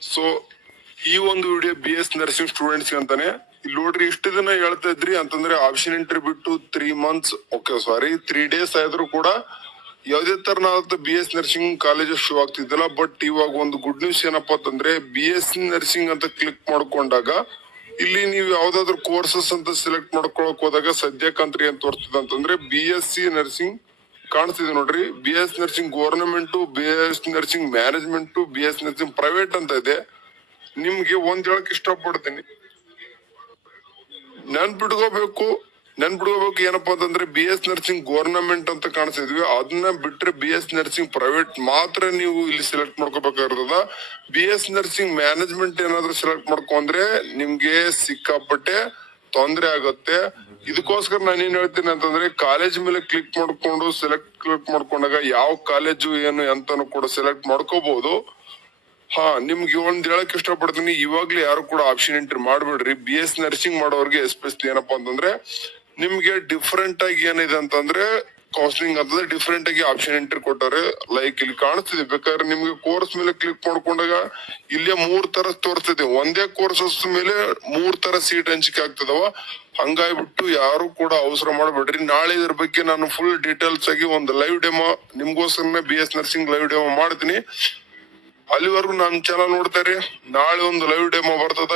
So ಈ ಒಂದು video BS nursing students ಅಂತಾನೆ. ಇಲ್ಲಿ ನೋಡ್ರಿ, ಇಷ್ಟು ದಿನ ಹೇಳ್ತಾ ಇದ್ರಿ ಅಂತಂದ್ರೆ ಆಪ್ಷನ್ ಎಂಟ್ರಿ ಬಿಟ್ಟು 3 months 3 days ಆದ್ರೂ ಕೂಡ ಯಾವುದೇ ತರನಾದ BS ನರ್ಸಿಂಗ್ ಕಾಲೇಜ್ ಶೋ ಆಗ್ತಿದ್ದಲ್ಲ. ಬಟ್ ಇವಾಗ ಒಂದು ಗುಡ್ ನ್ಯೂಸ್ ಏನಪ್ಪಾ ಅಂತಂದ್ರೆ, BS ನರ್ಸಿಂಗ್ ಅಂತ ಕ್ಲಿಕ್ ಮಾಡ್ಕೊಂಡಾಗ ಇಲ್ಲಿ ನೀವು ಯಾವ್ದಾದ್ರು ಕೋರ್ಸಸ್ ಅಂತ ಸೆಲೆಕ್ಟ್ ಮಾಡ್ಕೊಳಕ್ ಹೋದಾಗ ಸದ್ಯಕ್ಕಂತ್ರಿ ಏನ್ ತೋರಿಸ್ತದೆ ಅಂತಂದ್ರೆ BSc ನರ್ಸಿಂಗ್ ಕಾಣಿಸ್ತಿದೆ ನೋಡ್ರಿ. BS nursing government, BS nursing management, BS nursing private ಅಂತ ಇದೆ. ನಿಮ್ಗೆ ಒಂದ್ ಹೇಳಕ್ ಇಷ್ಟಪಡ್ತೀನಿ, ನೆನ್ಪಿಟ್ಕೋಬೇಕು ಏನಪ್ಪಾ ಅಂತಂದ್ರೆ BS ನರ್ಸಿಂಗ್ ಗವರ್ನಮೆಂಟ್ ಅಂತ ಕಾಣಿಸ್ತಿದ್ವಿ. ಅದನ್ನ ಬಿಟ್ರೆ BS ನರ್ಸಿಂಗ್ ಪ್ರೈವೇಟ್ ಮಾತ್ರ ನೀವು ಇಲ್ಲಿ ಸೆಲೆಕ್ಟ್ ಮಾಡ್ಕೋಬೇಕಾಗಿರ್ತದ. BS ನರ್ಸಿಂಗ್ ಮ್ಯಾನೇಜ್ಮೆಂಟ್ ಏನಾದ್ರು ಸೆಲೆಕ್ಟ್ ಮಾಡ್ಕೊಂಡ್ರೆ ನಿಮ್ಗೆ ಸಿಕ್ಕಾಪಟ್ಟೆ ತೊಂದ್ರೆ ಆಗತ್ತೆ. ಇದಕ್ಕೋಸ್ಕರ ನಾನು ಏನ್ ಹೇಳ್ತೀನಿ ಅಂತಂದ್ರೆ, ಕಾಲೇಜ್ ಮೇಲೆ ಕ್ಲಿಕ್ ಮಾಡ್ಕೊಂಡಾಗ ಯಾವ ಕಾಲೇಜು ಏನು ಅಂತಾನು ಕೂಡ ಸೆಲೆಕ್ಟ್ ಮಾಡ್ಕೋಬಹುದು. ನಿಮ್ಗೆ ಒಂದ್ ಹೇಳಕ್ ಇಷ್ಟಪಡ್ತೀನಿ, ಇವಾಗ್ಲೇ ಯಾರು ಕೂಡ ಆಪ್ಷನ್ ಎಂಟ್ರಿ ಮಾಡ್ಬೇಡ್ರಿ. BS ನರ್ಸಿಂಗ್ ಮಾಡೋರ್ಗೆ ಎಸ್ಪೆಷಲಿ ಏನಪ್ಪಾ ಅಂತಂದ್ರೆ, ನಿಮ್ಗೆ ಡಿಫ್ರೆಂಟ್ ಆಗಿ ಏನಿದೆ ಅಂತಂದ್ರೆ ಕೌನ್ಸಿಲಿಂಗ್ ಅಂತಂದ್ರೆ ಡಿಫ್ರೆಂಟ್ ಆಗಿ ಆಪ್ಷನ್ ಎಂಟ್ರಿ ಕೊಟ್ಟಾರೆ. ಲೈಕ್ ಇಲ್ಲಿ ಕಾಣಿಸ್ತಿದೆ, ಬೇಕಾದ್ರೆ ನಿಮ್ಗೆ ಕೋರ್ಸ್ ಮೇಲೆ ಕ್ಲಿಕ್ ಮಾಡ್ಕೊಂಡಾಗ ಇಲ್ಲೇ 3 ತರ ತೋರಿಸ್ತಿದೆ. ಒಂದೇ ಕೋರ್ಸಸ್ ಮೇಲೆ 3 ತರ ಸೀಟ್ ಹಂಚಿಕೆ ಆಗ್ತದವ. ಹಂಗಾಗ್ಬಿಟ್ಟು ಯಾರು ಕೂಡ ಅವಸರ ಮಾಡ್ಬೇಡ್ರಿ. ನಾಳೆ ಇದ್ರ ಬಗ್ಗೆ ನಾನು ಫುಲ್ ಡೀಟೇಲ್ಸ್ ಆಗಿ ಒಂದು ಲೈವ್ ಡೆಮೋ ನಿಮ್ಗೋಸ್ಕರನೇ BS ನರ್ಸಿಂಗ್ ಲೈವ್ ಡೆಮೋ ಮಾಡ್ತೀನಿ. ಅಲ್ಲಿವರೆಗೂ ನಮ್ ಚಾನಲ್ ನೋಡ್ತಾರೆ. ನಾಳೆ ಒಂದು ಲೈವ್ ಡೆಮೋ ಬರ್ತದ.